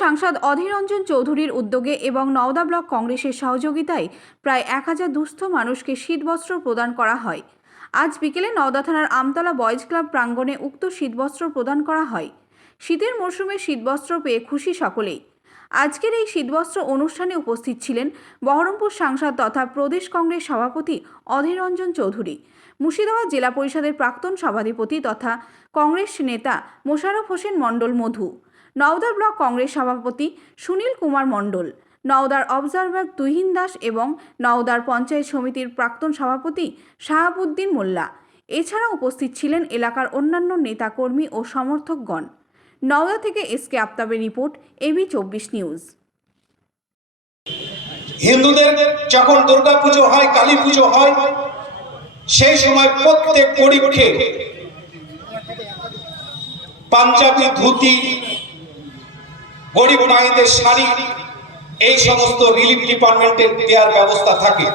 সাংসদ অধীর রঞ্জন চৌধুরীর উদ্যোগে এবং নওদা ব্লক কংগ্রেসের সহযোগিতায় প্রায় এক হাজার দুস্থ মানুষকে শীতবস্ত্র প্রদান করা হয়। আজ বিকেলে নওদা থানার আমতলা বয়েজ ক্লাব প্রাঙ্গণে উক্ত শীতবস্ত্র প্রদান করা হয়। শীতের মরশুমে শীতবস্ত্র পেয়ে খুশি সকলেই। আজকের এই শীতবস্ত্র অনুষ্ঠানে উপস্থিত ছিলেন বহরমপুর সাংসদ তথা প্রদেশ কংগ্রেস সভাপতি অধীর রঞ্জন চৌধুরী, মুর্শিদাবাদ জেলা পরিষদের প্রাক্তন সভাধিপতি তথা কংগ্রেস নেতা মোশারফ হোসেন মণ্ডল মধু নওদা ব্লক কংগ্রেস সভাপতি সুনীল কুমার মণ্ডল, নওদার অবজারভার তুহিন দাস এবং নওদার পঞ্চায়েত সমিতির প্রাক্তন সভাপতি শাহাবুদ্দিন মোল্লা। এছাড়া উপস্থিত ছিলেন এলাকার অন্যান্য নেতাকর্মী ও সমর্থকগণ। নওদা থেকে এসকে আফতাবের রিপোর্ট এবি চব্বিশ নিউজ। হিন্দুদের যখন দুর্গা পুজো হয় কালী পুজো হয়, সেই সময় প্রত্যেক গরিবকে পাঞ্জাবি, ধুতি গরিব মায়েদের শাড়ি, এই সমস্ত রিলিফ ডিপার্টমেন্টের দেওয়ার ব্যবস্থা থাকে।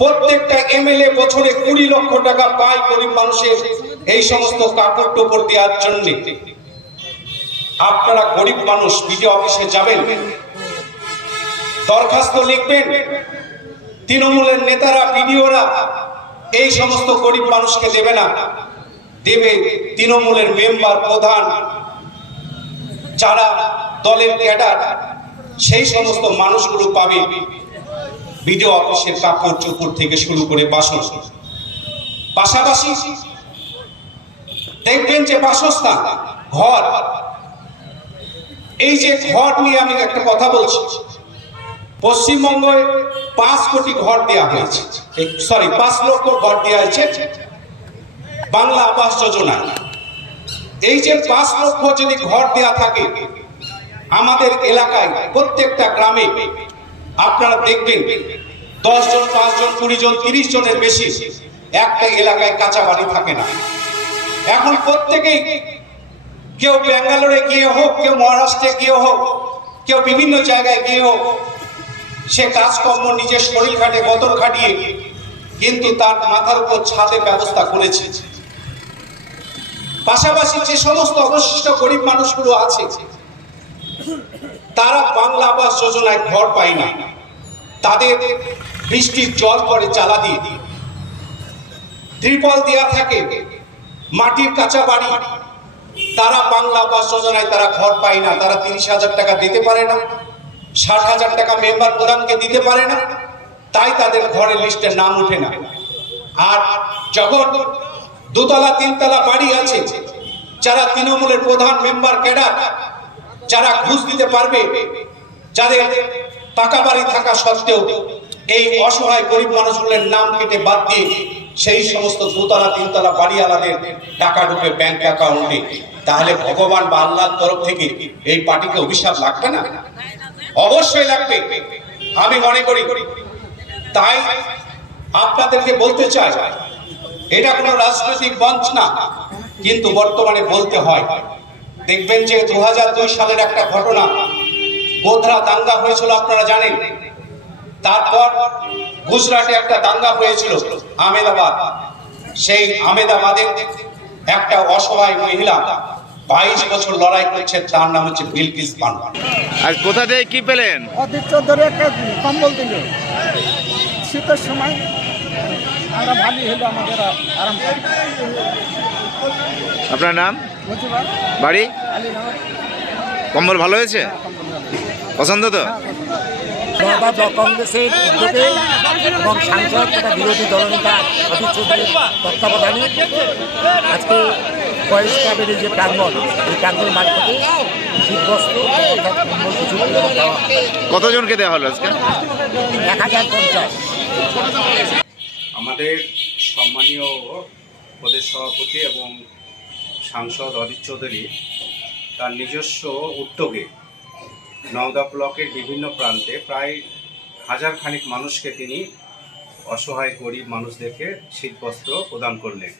প্রত্যেকটা এমএলএ বছরে কুড়ি লক্ষ টাকা পায় গরিব মানুষের এই সমস্ত কাপড় টোপড় দেওয়ার জন্য। আপনারা গরিব মানুষ বিডিও অফিসে যাবেন। দরখাস্ত লিখবেন। তৃণমূলের নেতারা বিডিওরা এই সমস্ত গরিব মানুষকে দেবে না। দেবে তৃণমূলের মেম্বার প্রধান, যারা দলের ক্যাডার, সেই সমস্ত মানুষগুলো পাবে বিডিও অফিসের কাপড় চোপড় থেকে শুরু করে বাসন। পাশাপাশি দেখবেন যে বাসস্থান, ঘর। এই যে ঘর নিয়ে আমি একটা কথা বলছি পশ্চিমবঙ্গে পাঁচ কোটি ঘর দেওয়া হয়েছে। সরি পাঁচ লক্ষ ঘর দেওয়া হয়েছে বাংলা আবাস যোজনা এই যে পাঁচ লক্ষ যদি ঘর দেওয়া থাকে আমাদের এলাকায় প্রত্যেকটা গ্রামে আপনারা দেখবেন দশ জন, পাঁচ জন, কুড়ি জন, তিরিশ জনের বেশি একটা এলাকায় কাঁচা বাড়ি থাকে না। এখন প্রত্যেকেই কেউ ব্যাঙ্গালোরে গিয়ে হোক, কেউ মহারাষ্ট্রে গিয়ে হোক, কেউ বিভিন্ন জায়গায় গিয়ে হোক, সে কাজকর্ম নিজের শরীর খাটে বতর খাটিয়ে কিন্তু তার মাথার উপর ছাদের ব্যবস্থা করেছে। পাশাপাশি যে সমস্ত অবশিষ্ট গরিব মানুষগুলো আছে তারা বাংলা আবাস যোজনায় ঘর পায় না। তাদের বৃষ্টির জল পরে চালা দিয়ে দিয়ে ত্রিপল দেওয়া থাকে, মাটির কাঁচা বাড়ি। তারা বাংলা আবাস যোজনায় তারা ঘর পায় না। তারা তিরিশ হাজার টাকা দিতে পারে না। ষাট হাজার টাকা মেম্বার প্রধানকে দিতে পারে না। তাই তাদের ঘরের লিস্টে নাম উঠে না। আর যখন দোতলা, তিনতলা বাড়ি আছে, যারা তৃণমূলের প্রধান মেম্বার ক্যাডার যারা ঘুষ দিতে পারবে, যাদের পাকা বাড়ি থাকা সত্ত্বেও এই অসহায় গরিব মানুষগুলোর নাম কেটে বাদ দিয়ে সেই সমস্ত দোতলা, তিনতলা, বাড়িওয়ালাদের টাকা ঢুকে ব্যাংক অ্যাকাউন্টে তাহলে ভগবান বা আল্লাহর তরফ থেকে এই পার্টিকে অভিশাপ লাগবে না? অবশ্যই লাগবে। আমি মনে করি, তাই আপনাদেরকে বলতে চাই, এটা কোনো রাজনৈতিক মঞ্চ না, কিন্তু বর্তমানে বলতে হয় দেখবেন যে দু সালের একটা ঘটনা গোধরা দাঙ্গা হয়েছিল আপনারা জানেন। তারপর গুজরাটে একটা দাঙ্গা হয়েছিল আমেদাবাদ সেই আমেদাবাদে একটা অসহায় মহিলা বাইশ বছর লড়াই করছে তার নাম হচ্ছে বিলকিস আজ কোথা থেকে কি পেলেন? অতীত একটা কম্বল দিল। শীতের সময় আমরা ভালো হলো আমাদের আর আরাম আপনার নাম? বাড়ি? কম্বল ভালো হয়েছে? পছন্দ তো? কংগ্রেসের উদ্যোগে এবং সাংসদ তথা বিরোধী দলনেতা অধীর চৌধুরীর তত্ত্বাবধানে আজকে বয়স ক্লাবের এই যে প্রাঙ্গণ এই শীতবস্ত্র অর্থাৎ কম্বল কিছু কতজনকে দেওয়া হলো আজকে? এক হাজার পঞ্চাশ। আমাদের সম্মানীয় প্রদেশ সভাপতি এবং সাংসদ অজিত চৌধুরী তার নিজস্ব উদ্যোগে নওদা ব্লকের বিভিন্ন প্রান্তে প্রায় হাজার খানিক মানুষকে তিনি অসহায়, গরিব মানুষদেরকে শীতবস্ত্র প্রদান করলেন।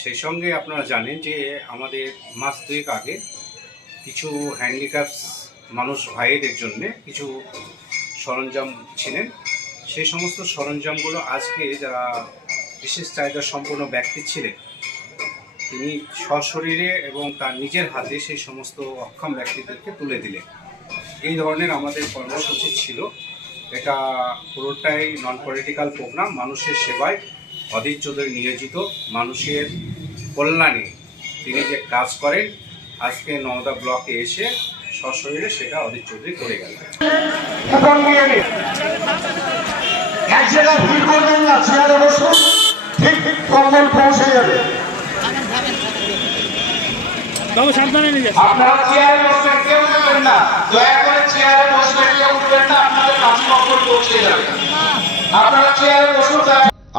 সেই সঙ্গে আপনারা জানেন যে আমাদের মাস দুয়েক আগে কিছু হ্যান্ডিক্যাপস মানুষ ভাইদের জন্য কিছু সরঞ্জাম ছিলেন। সেই সমস্ত সরঞ্জামগুলো আজকে যারা বিশেষ চাহিদা সম্পন্ন ব্যক্তি ছিলেন তিনি সশরীরে এবং তার নিজের হাতে সেই সমস্ত অক্ষম ব্যক্তিদেরকে তুলে দিলেন। এই ধরনের আমাদের কর্মসূচি ছিল। এটা পুরোটাই নন পলিটিক্যাল প্রোগ্রাম মানুষের সেবায় অধীর চৌধুরী নিয়োজিত, মানুষের কল্যাণে তিনি যে কাজ করেন, আজকে নওদা ব্লকে এসে সশরীরে সেটা অধীর চৌধুরী করে গেলেন এক জায়গায় ঠিক কম্বল পৌঁছে যাবে। আপনারা চেয়ারে বসবেন কেউ উঠবেন না। দয়া করে চেয়ারে বসবেন কেউ উঠবেন না আপনাদের কাছে কম্বল পৌঁছে যাবে। আপনারা চেয়ারে বসুন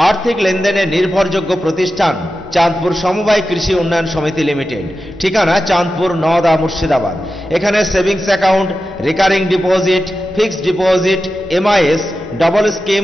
আর্থিক লেনদেনে নির্ভরযোগ্য প্রতিষ্ঠান চাঁদপুর সমবায় কৃষি উন্নয়ন সমিতি লিমিটেড। ঠিকানা চাঁদপুর নওদা মুর্শিদাবাদ। এখানে savings account recurring deposit fixed deposit MIS double scheme